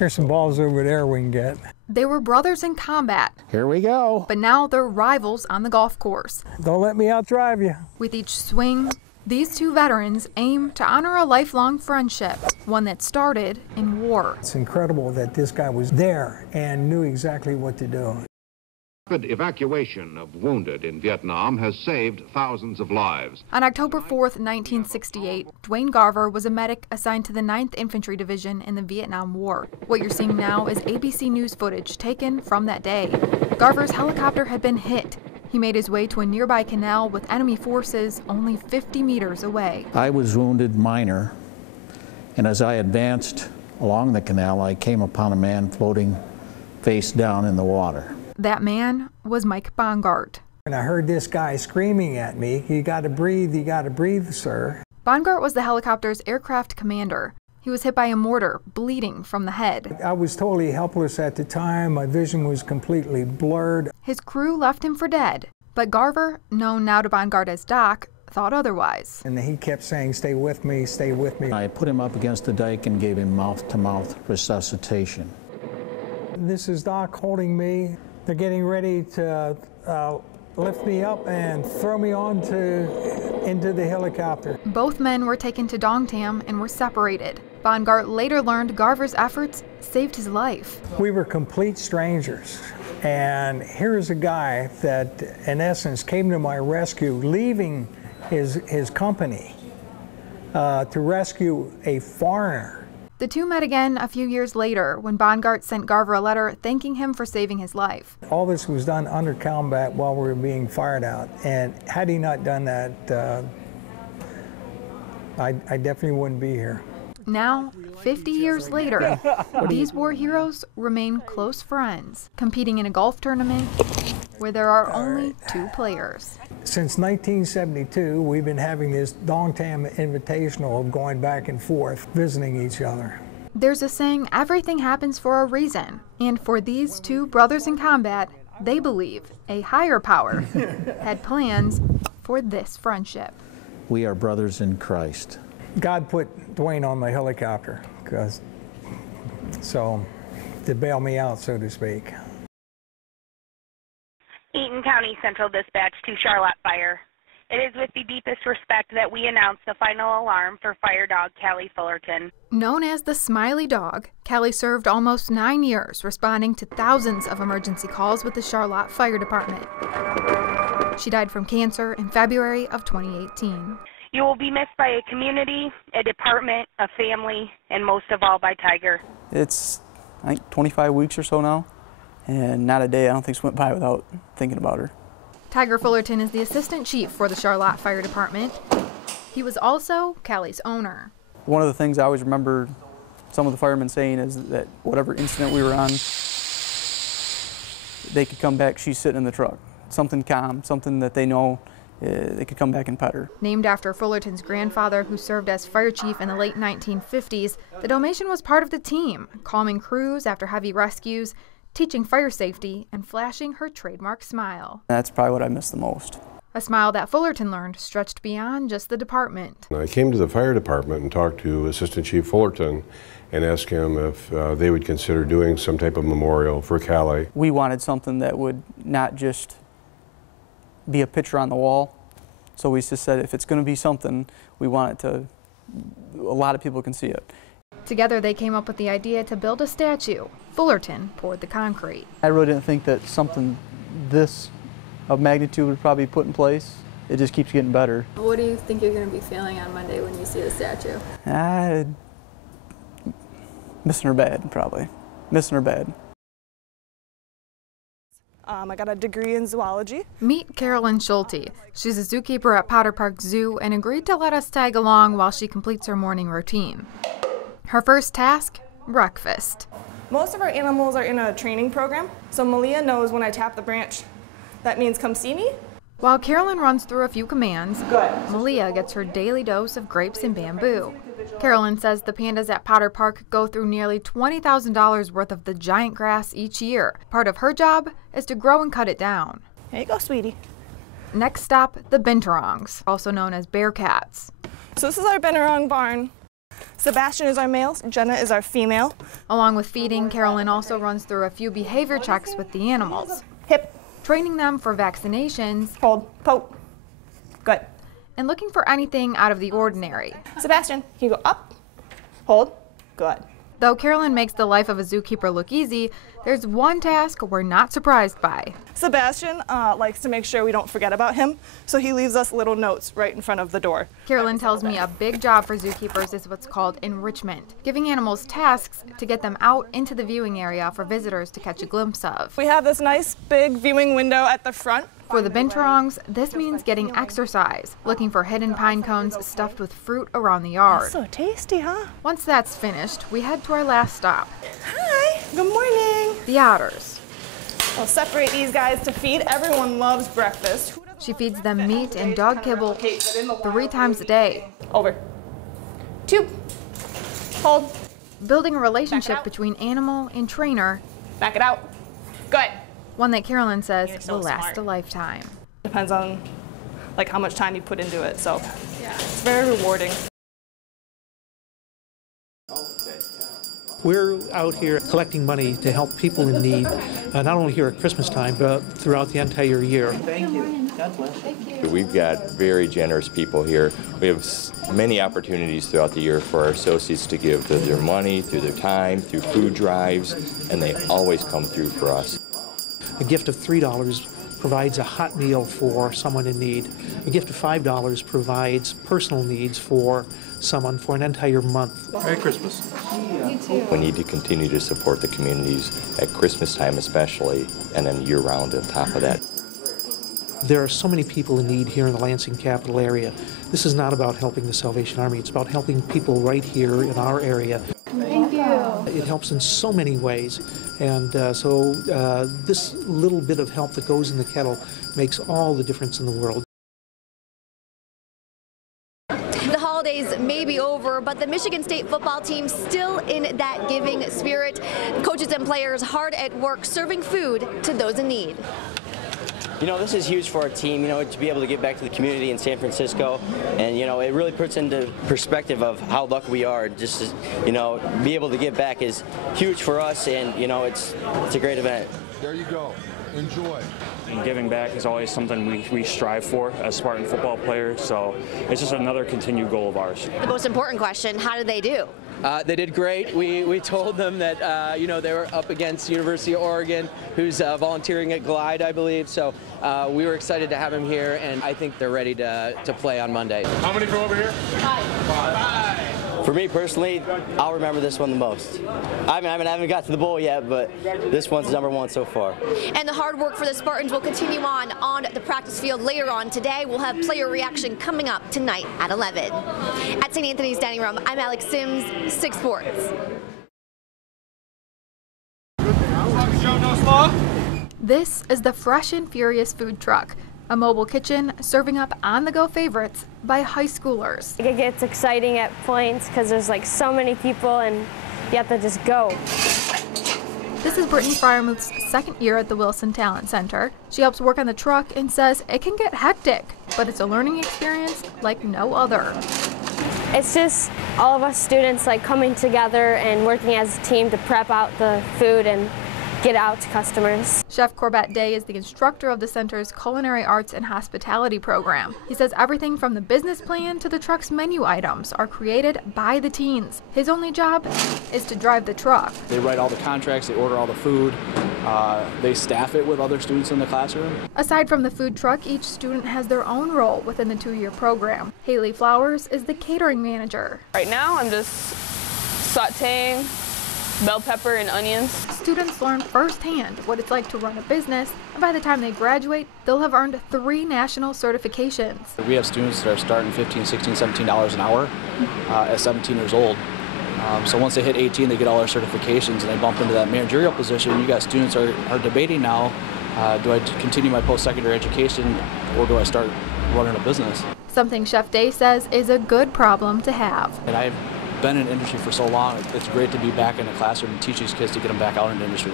There's some balls over there we can get. They were brothers in combat. Here we go. But now they're rivals on the golf course. Don't let me outdrive you. With each swing, these two veterans aim to honor a lifelong friendship, one that started in war. It's incredible that this guy was there and knew exactly what to do. Rapid evacuation of wounded in Vietnam has saved thousands of lives. On October 4th, 1968, Dwane Garver was a medic assigned to the 9th Infantry Division in the Vietnam War. What you're seeing now is ABC News footage taken from that day. Garver's helicopter had been hit. He made his way to a nearby canal with enemy forces only 50 meters away. I was wounded minor, and as I advanced along the canal, I came upon a man floating face down in the water. That man was Mike Baumgart. And I heard this guy screaming at me, "You gotta breathe, sir." Baumgart was the helicopter's aircraft commander. He was hit by a mortar, bleeding from the head. I was totally helpless at the time. My vision was completely blurred. His crew left him for dead, but Garver, known now to Baumgart as Doc, thought otherwise. And he kept saying, "Stay with me, stay with me." I put him up against the dike and gave him mouth-to-mouth resuscitation. This is Doc holding me. They're getting ready to lift me up and throw me into the helicopter. Both men were taken to Dong Tam and were separated. Baumgart later learned Garver's efforts saved his life. We were complete strangers, and here's a guy that, in essence, came to my rescue, leaving his company to rescue a foreigner. The two met again a few years later when Baumgart sent Garver a letter thanking him for saving his life. All this was done under combat while we were being fired out, and had he not done that, I definitely wouldn't be here. Now, 50 years later, these war heroes remain close friends, competing in a golf tournament where there are only two players. Since 1972, we've been having this Dong Tam Invitational of going back and forth, visiting each other. There's a saying, everything happens for a reason. And for these two brothers in combat, they believe a higher power had plans for this friendship. We are brothers in Christ. God put Dwane on my helicopter, to bail me out, so to speak. Eaton County Central Dispatch to Charlotte Fire. It is with the deepest respect that we announce the final alarm for fire dog Callie Fullerton. Known as the Smiley Dog, Callie served almost 9 years responding to thousands of emergency calls with the Charlotte Fire Department. She died from cancer in February of 2018. You will be missed by a community, a department, a family, and most of all by Tiger. It's, I think, 25 weeks or so now, and not a day I don't think went by without thinking about her. Tiger Fullerton is the assistant chief for the Charlotte Fire Department. He was also Callie's owner. One of the things I always remember some of the firemen saying is that whatever incident we were on, they could come back, she's sitting in the truck. Something calm, something that they know they could come back and pet her. Named after Fullerton's grandfather, who served as fire chief in the late 1950s, the Dalmatian was part of the team, calming crews after heavy rescues, teaching fire safety, and flashing her trademark smile. That's probably what I miss the most. A smile that Fullerton learned stretched beyond just the department. I came to the fire department and talked to Assistant Chief Fullerton and asked him if they would consider doing some type of memorial for Callie. We wanted something that would not just be a picture on the wall. So we just said if it's going to be something, we want it to, a lot of people can see it. Together they came up with the idea to build a statue. Fullerton poured the concrete. I really didn't think that something this of magnitude would probably be put in place. It just keeps getting better. What do you think you're going to be feeling on Monday when you see the statue? Missing her bad, probably. Missing her bad. I got a degree in zoology. Meet Carolyn Schulte. She's a zookeeper at Potter Park Zoo and agreed to let us tag along while she completes her morning routine. Her first task, breakfast. Most of our animals are in a training program, so Malia knows when I tap the branch, that means come see me. While Carolyn runs through a few commands, Malia gets her daily dose of grapes and bamboo. Carolyn says the pandas at Potter Park go through nearly $20,000 worth of the giant grass each year. Part of her job is to grow and cut it down. There you go, sweetie. Next stop, the binturongs, also known as bear cats. So this is our binturong barn. Sebastian is our male, Jenna is our female. Along with feeding, Carolyn also runs through a few behavior checks with the animals. Hip. Training them for vaccinations. Hold. Poke. Good. And looking for anything out of the ordinary. Sebastian, can you go up? Hold. Good. Though Carolyn makes the life of a zookeeper look easy, there's one task we're not surprised by. Sebastian likes to make sure we don't forget about him, so he leaves us little notes right in front of the door. Carolyn tells me a big job for zookeepers is what's called enrichment, giving animals tasks to get them out into the viewing area for visitors to catch a glimpse of. We have this nice big viewing window at the front. For the binturongs, this means getting exercise, looking for hidden pine cones stuffed with fruit around the yard. So tasty, huh? Once that's finished, we head to our last stop. Hi, good morning. The otters. I'll separate these guys to feed. Everyone loves breakfast. She feeds them meat and dog kibble 3 times a day. Over. 2. Hold. Building a relationship between animal and trainer. Back it out. Good. One that Carolyn says will last a lifetime. Depends on like how much time you put into it, so yeah, it's very rewarding. We're out here collecting money to help people in need, not only here at Christmas time, but throughout the entire year. Thank you. God bless. Thank you. We've got very generous people here. We have many opportunities throughout the year for our associates to give their money, through their time, through food drives, and they always come through for us. A gift of $3 provides a hot meal for someone in need. A gift of $5 provides personal needs for someone for an entire month. Merry Christmas. You too. We need to continue to support the communities at Christmas time especially, and then year-round on top of that. There are so many people in need here in the Lansing capital area. This is not about helping the Salvation Army. It's about helping people right here in our area. Thank you. It helps in so many ways, and so this little bit of help that goes in the kettle makes all the difference in the world. The holidays may be over, but the Michigan State football team still in that giving spirit. Coaches and players hard at work serving food to those in need. You know, this is huge for our team, you know, to be able to give back to the community in San Francisco. And, you know, it really puts into perspective of how lucky we are. Just, you know, be able to give back is huge for us, and, you know, it's a great event. There you go. Enjoy. And giving back is always something we strive for as Spartan football players, so it's just another continued goal of ours. The most important question, how did they do? They did great. We told them that you know, they were up against University of Oregon, who's volunteering at Glide, I believe. So we were excited to have him here, and I think they're ready to play on Monday. How many from over here? 5. For me personally, I'll remember this one the most. I haven't got to the bowl yet, but this one's #1 so far. And the hard work for the Spartans will continue on the practice field later on today. We'll have player reaction coming up tonight at 11. At St. Anthony's Dining Room, I'm Alex Sims, 6 Sports. This is the Fresh and Furious food truck, a mobile kitchen serving up on-the-go favorites by high schoolers. It gets exciting at points because there's like so many people and you have to just go. This is Brittany Fryermuth's second year at the Wilson Talent Center. She helps work on the truck and says it can get hectic, but it's a learning experience like no other. It's just all of us students like coming together and working as a team to prep out the food and get out to customers. Chef Corbett Day is the instructor of the center's Culinary Arts and Hospitality program. He says everything from the business plan to the truck's menu items are created by the teens. His only job is to drive the truck. They write all the contracts, they order all the food, they staff it with other students in the classroom. Aside from the food truck, each student has their own role within the 2-year program. Haley Flowers is the catering manager. Right now I'm just sauteing bell pepper and onions. Students learn firsthand what it's like to run a business, and by the time they graduate, they'll have earned 3 national certifications. We have students that are starting $15, $16, $17 an hour at 17 years old. So once they hit 18, they get all their certifications and they bump into that managerial position. You got students are debating now, do I continue my post-secondary education or do I start running a business? Something Chef Day says is a good problem to have. And I've been in industry for so long, it's great to be back in the classroom and teach these kids to get them back out in the industry.